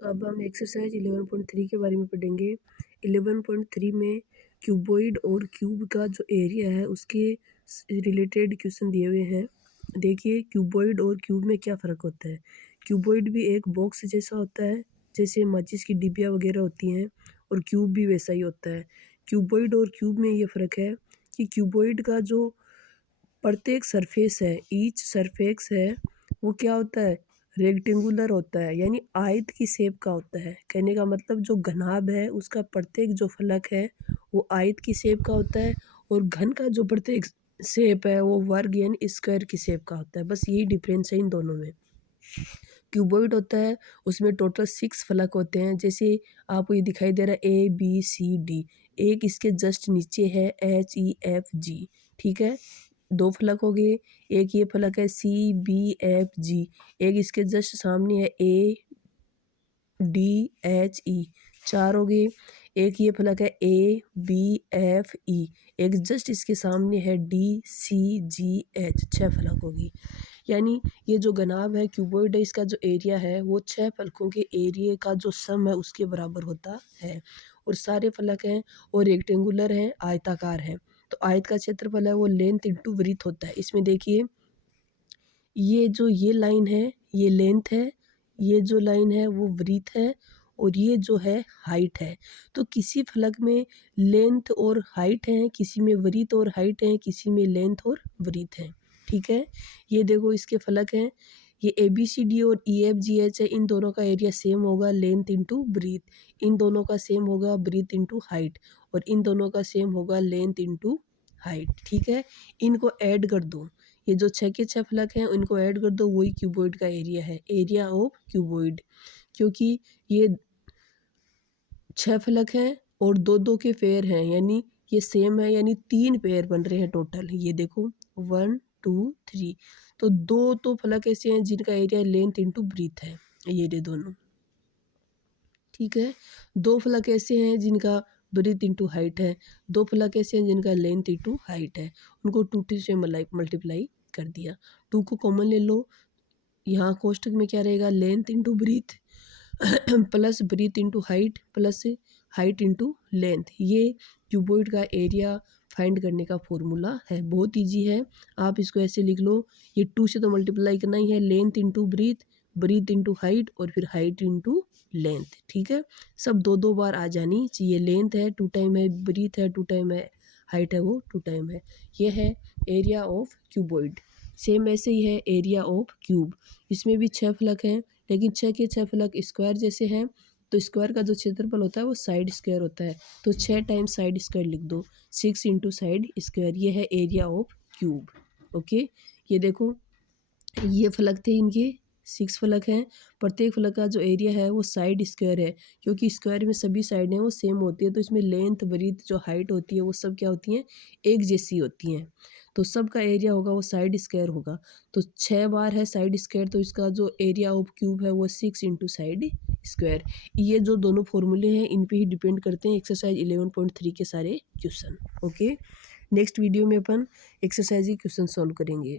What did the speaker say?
अब हम एक्सरसाइज 11.3 के बारे में पढ़ेंगे। 11.3 में क्यूबॉइड और क्यूब का जो एरिया है उसके रिलेटेड क्वेश्चन दिए हुए हैं। देखिए क्यूबॉइड और क्यूब में क्या फ़र्क होता है। क्यूबॉइड भी एक बॉक्स जैसा होता है, जैसे माचिस की डिब्बियाँ वगैरह होती हैं, और क्यूब भी वैसा ही होता है। क्यूबॉइड और क्यूब में ये फ़र्क है कि क्यूबॉइड का जो प्रत्येक सरफेस है, ईच सरफेस है, वो क्या होता है, रेक्टेंगुलर होता है, यानी आयत की शेप का होता है। कहने का मतलब जो घनाभ है उसका प्रत्येक जो फलक है वो आयत की शेप का होता है, और घन का जो प्रत्येक शेप है वो वर्ग यानी स्क्वायर की शेप का होता है। बस यही डिफरेंस है इन दोनों में। क्यूबॉइड होता है उसमें टोटल 6 फलक होते हैं, जैसे आपको ये दिखाई दे रहा है ABCD। एक इसके जस्ट नीचे है HEFG, ठीक है। 2 फलक हो गए। एक ये फलक है CBFG, एक इसके जस्ट सामने है ADHE, 4 हो गए। एक ये फलक है ABFE, एक जस्ट इसके सामने है DCGH, 6 फलक होगी। यानी ये जो घनाभ है क्यूबॉइड है, इसका जो एरिया है वो 6 फलकों के एरिया का जो सम है उसके बराबर होता है। और सारे फलक हैं और रेक्टेंगुलर हैं, आयताकार हैं। तो आयत का क्षेत्रफल है वो लेंथ इंटू वृत्त होता है। इसमें देखिए ये लाइन है ये लेंथ है, ये जो लाइन है वो वृत्त है, और ये जो है हाइट है। तो किसी फलक में लेंथ और हाइट है, किसी में वृत्त और हाइट है, किसी में लेंथ और वृत्त है, ठीक है। ये देखो इसके फलक हैं, ये ABCD और EFGH है। इन दोनों का एरिया सेम होगा, लेंथ इंटू वृत्त। इन दोनों का सेम होगा, वृत्त इंटू हाइट। और इन दोनों का सेम होगा, लेंथ इंटू हाइट, ठीक है। इनको ऐड कर दो, ये जो 6 के 6 फलक हैं उनको ऐड कर दो, वही क्यूबॉइड का एरिया है, एरिया ऑफ क्यूबॉइड। क्योंकि ये 6 फलक हैं और 2-2 के पेयर हैं, यानी ये सेम है, यानी 3 पेयर बन रहे हैं टोटल। ये देखो 1 2 3, तो 2 तो फलक ऐसे हैं जिनका एरिया लेंथ इंटू ब्रीथ है, ये दोनों, ठीक है। 2 फलक ऐसे हैं जिनका ब्रीथ इंटू हाइट है, 2 फलक ऐसे हैं जिनका लेंथ इंटू हाइट है। उनको 2 से मल्टीप्लाई कर दिया। 2 को कॉमन ले लो, यहाँ कोष्टक में क्या रहेगा, length into breadth plus breadth into height plus height into length. ये क्यूबॉइड का एरिया फाइंड करने का फॉर्मूला है, बहुत इजी है। आप इसको ऐसे लिख लो, ये 2 से तो मल्टीप्लाई करना ही है, length into breadth, breadth into height, और फिर हाइट इंटू लेंथ, ठीक है। सब 2-2 बार आ जानी चाहिए। लेंथ है 2 टाइम है, ब्रीथ है 2 टाइम है, हाइट है वो 2 टाइम है। ये है एरिया ऑफ क्यूबॉइड। सेम ऐसे ही है एरिया ऑफ क्यूब। इसमें भी 6 फलक हैं, लेकिन 6 के 6 फलक स्क्वायर जैसे हैं, तो स्क्वायर का जो क्षेत्रफल होता है वो साइड स्क्वायर होता है। तो 6 टाइम्स साइड स्क्वायर लिख दो, 6 इंटू साइड स्क्वायर। ये है एरिया ऑफ क्यूब, ओके। ये देखो ये फलक थे इनके, 6 फलक हैं। प्रत्येक फलक का जो एरिया है वो साइड स्क्वायर है, क्योंकि स्क्वायर में सभी साइडें वो सेम होती है। तो इसमें लेंथ ब्रीथ जो हाइट होती है वो सब क्या होती हैं, एक जैसी होती हैं। तो सब का एरिया होगा वो साइड स्क्वायर होगा। तो 6 बार है साइड स्क्वायर, तो इसका जो एरिया ऑफ क्यूब है वो 6 इंटू साइड स्क्वायर। ये जो दोनों फॉर्मूले हैं इन पे ही डिपेंड करते हैं एक्सरसाइज 11.3 के सारे क्वेश्चन, ओके। नेक्स्ट वीडियो में अपन एक्सरसाइज के क्वेश्चन सॉल्व करेंगे।